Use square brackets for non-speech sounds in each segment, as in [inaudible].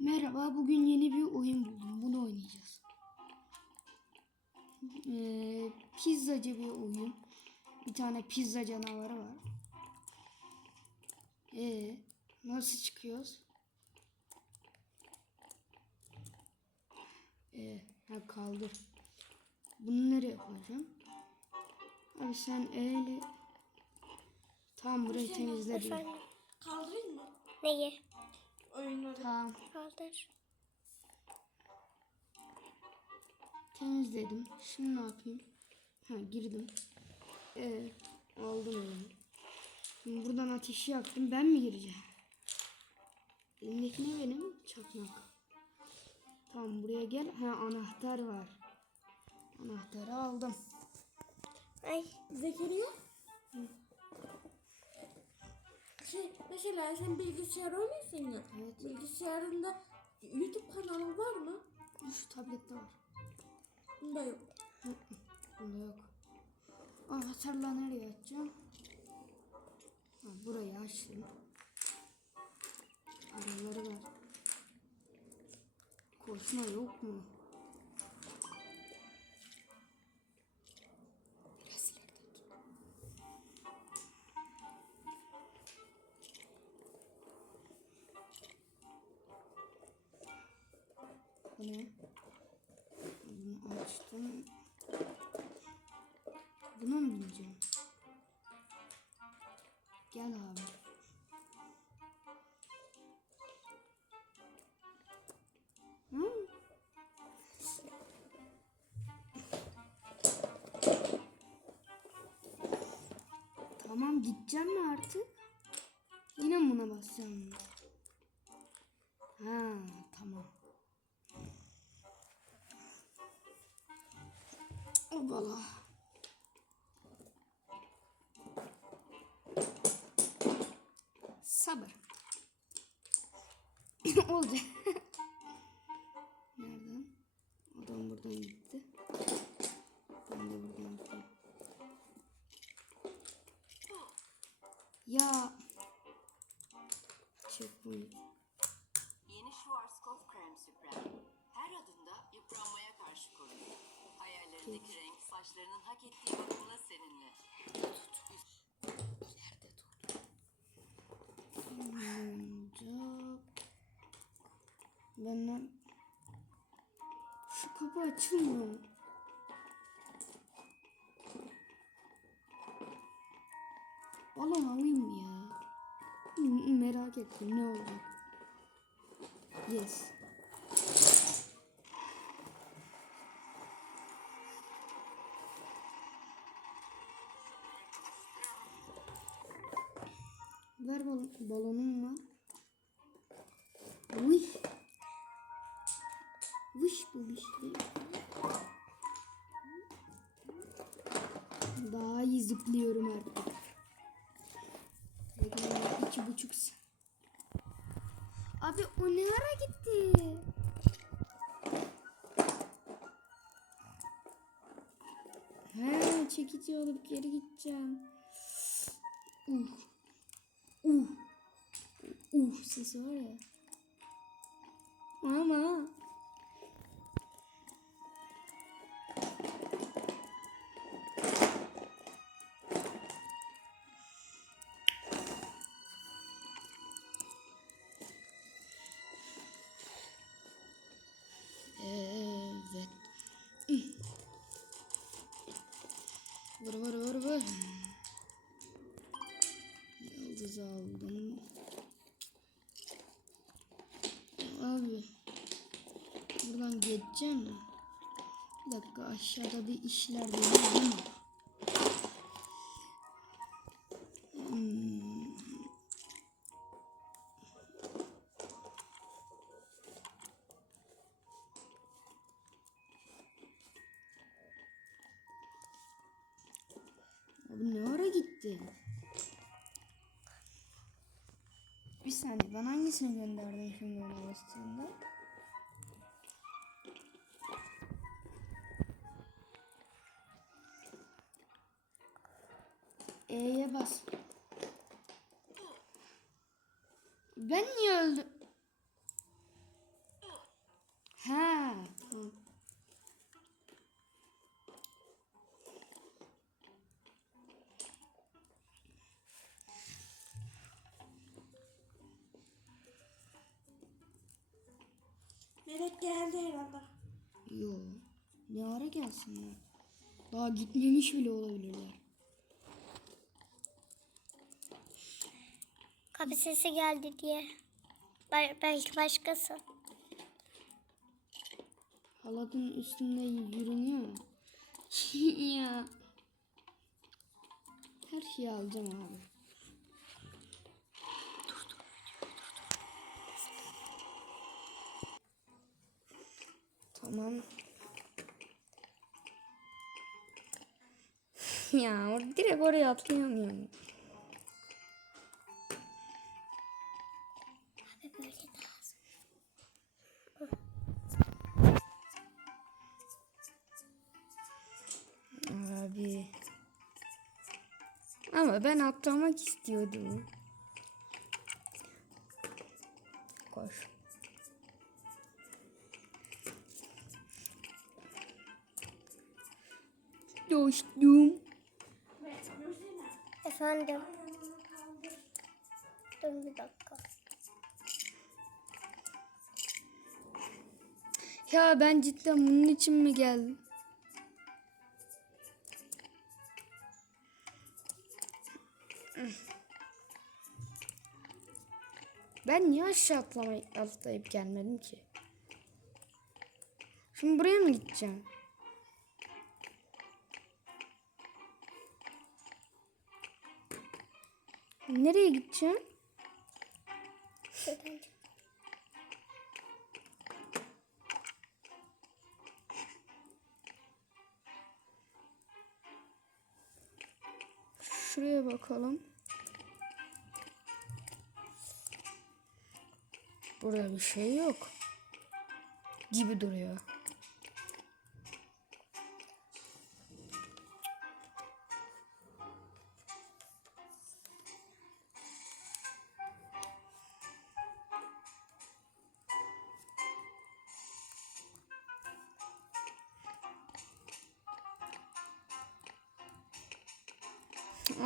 Merhaba, bugün yeni bir oyun buldum. Bunu oynayacağız. Ee, pizzacı bir oyun. Bir tane pizza canavarı var. Ee, nasıl çıkıyoruz? Ee, ha kaldı. Bunu nereye koyacağım? Abi sen öyle... Tamam burayı temizledim. Efendim. Kaldırayım mı? Neyi? Oyunları. Tamam. Kaldır. Temizledim. Şimdi ne yapayım? Ha girdim. Evet. Aldım onu. Şimdi buradan ateşi yaktım. Ben mi gireceğim? Elimdeki ne benim? Çakmak. Tamam buraya gel. Ha anahtar var. Anahtarı aldım. Ay. Zekeriya. Şey, mesela sen bilgisayar oynuyorsun ya. Evet. Bilgisayarında YouTube kanalı var mı? Şu tablette var. Bunda yok. Bunda yok. Anahtarla nereye açacağım? Ha, burayı açtım. Araları var. Koşma yok mu? Bu ne? Bunu açtım. Buna mı bineceğim? Gel abi. Tamam gideceğim mi artık? Yine buna basacağım? Ha tamam. Obala. Sabır. [laughs] Olacak. Nereden? Adam buradan gitti. Ben de buradan gittim. Ya. Checkpoint. Yeni Schwarzkopf Krem Süprem. Her adımda yıpranmaya karşı korur. Hayallerindeki saçlarının hak ettiği bakımla seninle. İleride dur. Oyuncak. Ben lan... Şu kapı açılmıyor. Balon alayım ya. Merak ettim ne olacak. Yes. S- Abi o ne ara gitti? He çekici alıp geri gideceğim. Uh. Uh. Uh sesi var ya. Mama. Vur vur vur vur. Yıldız aldım. Abi. Buradan geçeceğim? Bir dakika aşağıda bir işler dönüyor mı? E'ye bas. Ben niye öldüm? Ha. Tamam. Geldi herhalde. Yo. Ne ara gelsinler? Daha gitmemiş bile olabilirler. Kapı sesi geldi diye. Bel- belki başkası. Halatın üstünde yürünüyor. [laughs] ya. Her şeyi alacağım abi. Tamam. [laughs] ya direkt oraya atlayamıyorum. Abi böyle. Abi. Ama ben atlamak istiyordum. Koş. Dostum. Efendim. Dur bir dakika. Ya ben cidden bunun için mi geldim? Ben niye aşağı atlamayı, atlayıp gelmedim ki? Şimdi buraya mı gideceğim? Nereye gideceğim? Şuradan çık. Şuraya bakalım. Burada bir şey yok. Gibi duruyor.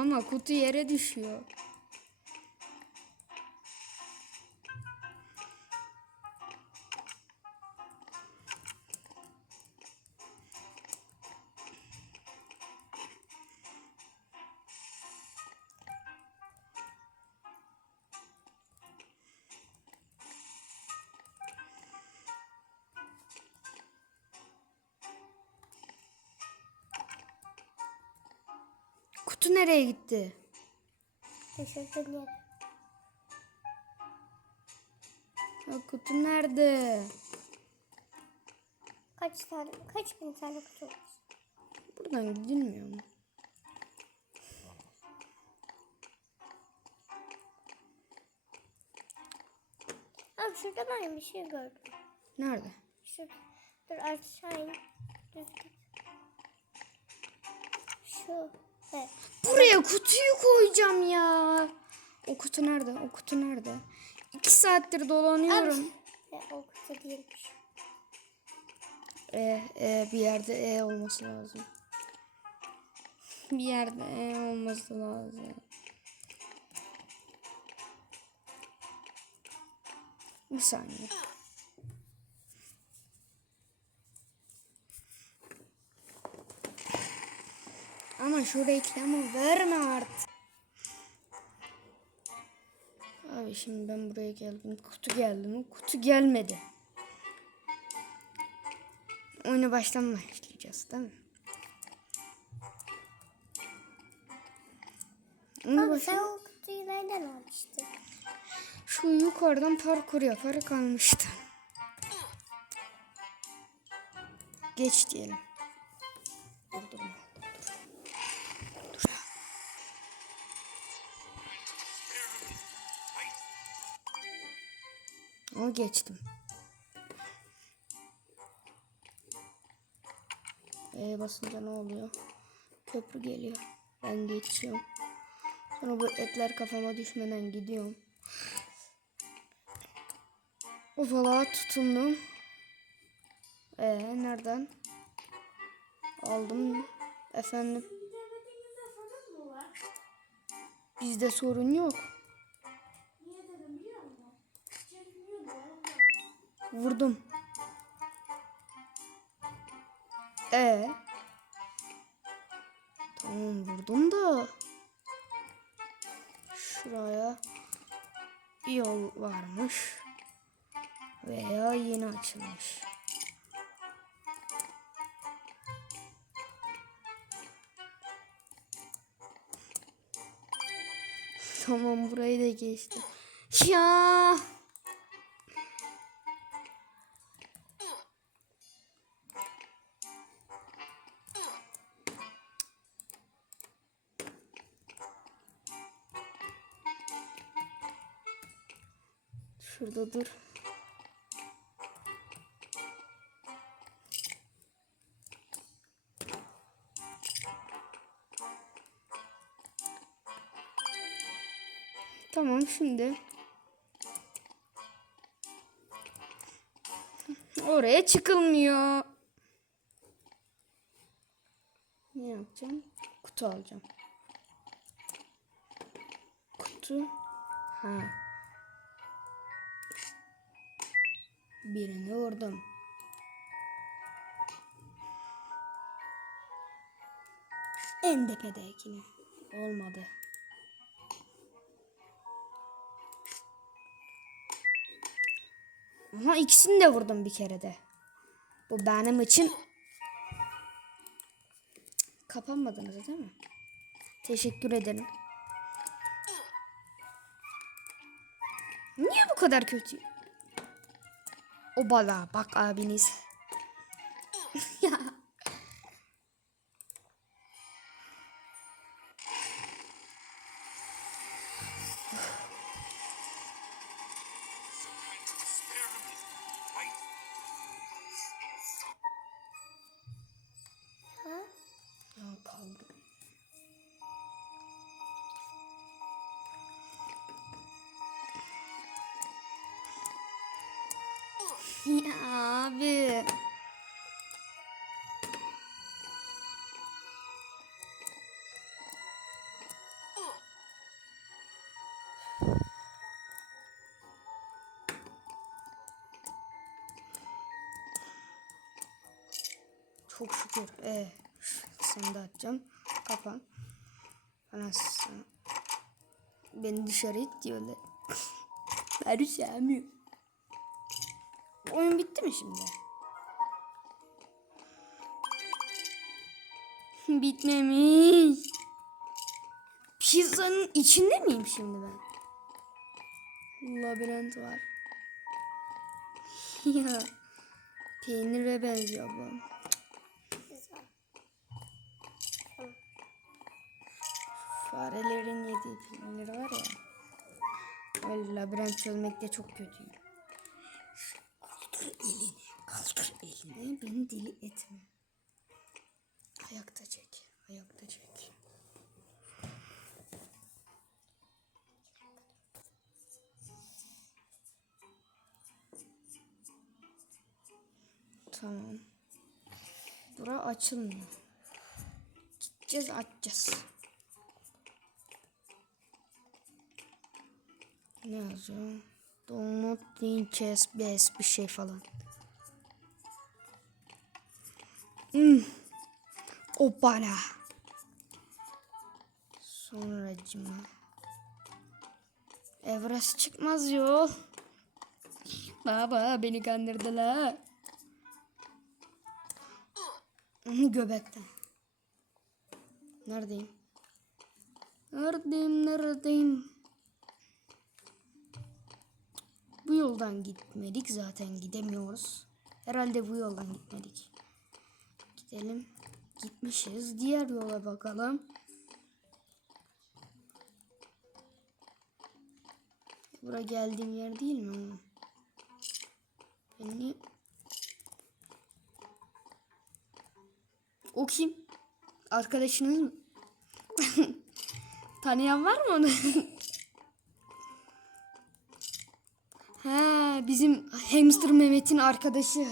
Ama kutu yere düşüyor. Kutu nereye gitti? Düşürdüm yere. Ya kutu nerede? Kaç tane, kaç bin tane kutu var? Buradan gidilmiyor mu? Abi şurada ben bir şey gördüm. Nerede? Şurada. Dur aşağı in. Şu. Evet. Buraya kutuyu koyacağım ya. O kutu nerede? O kutu nerede? İki saattir dolanıyorum. Ve o kutu değilmiş. E, e, bir yerde E olması lazım. Bir yerde E olması lazım. Bir saniye. Ama şu reklamı verme artık. Abi şimdi ben buraya geldim. Kutu geldi mi? Kutu gelmedi. Oyunu baştan başlayacağız değil mi? Oyunu Abi baştan... sen o kutuyu nereden almıştın? Şu yukarıdan parkur yaparak almıştım. Geç diyelim. Dur geçtim. E basınca ne oluyor? Köprü geliyor. Ben geçiyorum. Sonra bu etler kafama düşmeden gidiyorum. Ufalığa tutundum. Ee nereden? Aldım. Efendim bizde sorun yok. Vurdum. E. Tamam vurdum da. Şuraya yol varmış. Veya yeni açılmış. Tamam burayı da geçtim. Ya. Şurada dur. Tamam şimdi. Oraya çıkılmıyor. Ne yapacağım? Kutu alacağım. Kutu. Ha. Birini vurdum. En tepedekini. Olmadı. Aha ikisini de vurdum bir kere de. Bu benim için kapanmadınız değil mi? Teşekkür ederim. Niye bu kadar kötü? O bala bak abiniz. Ya Ya abi. Çok şükür. Ee, sen de atacağım. Kapan. Anasını. Beni dışarı it diyorlar. [laughs] Ben sevmiyorum. Oyun bitti mi şimdi? [laughs] Bitmemiş. Pizzanın içinde miyim şimdi ben? Labirent var. [laughs] ya. Peynire benziyor bu. Farelerin yediği peynir var ya. Öyle labirent çözmekte çok kötüyüm. Elini. Beni deli etme. Ayakta çek. Ayakta çek. Tamam. Bura açılmıyor. Gideceğiz açacağız. Ne yazıyor? Download link bes bir şey falan. Hmm. Opala. Sonra cima. Everest çıkmaz yol. Baba beni kandırdılar. Hı, Göbekten. Neredeyim? Neredeyim neredeyim? Bu yoldan gitmedik zaten gidemiyoruz. Herhalde bu yoldan gitmedik. Gidelim. Gitmişiz. Diğer yola bakalım. Bura geldiğim yer değil mi? Beni... O kim? Arkadaşınız mı? [laughs] Tanıyan var mı onu? [laughs] ha, bizim hamster Mehmet'in arkadaşı.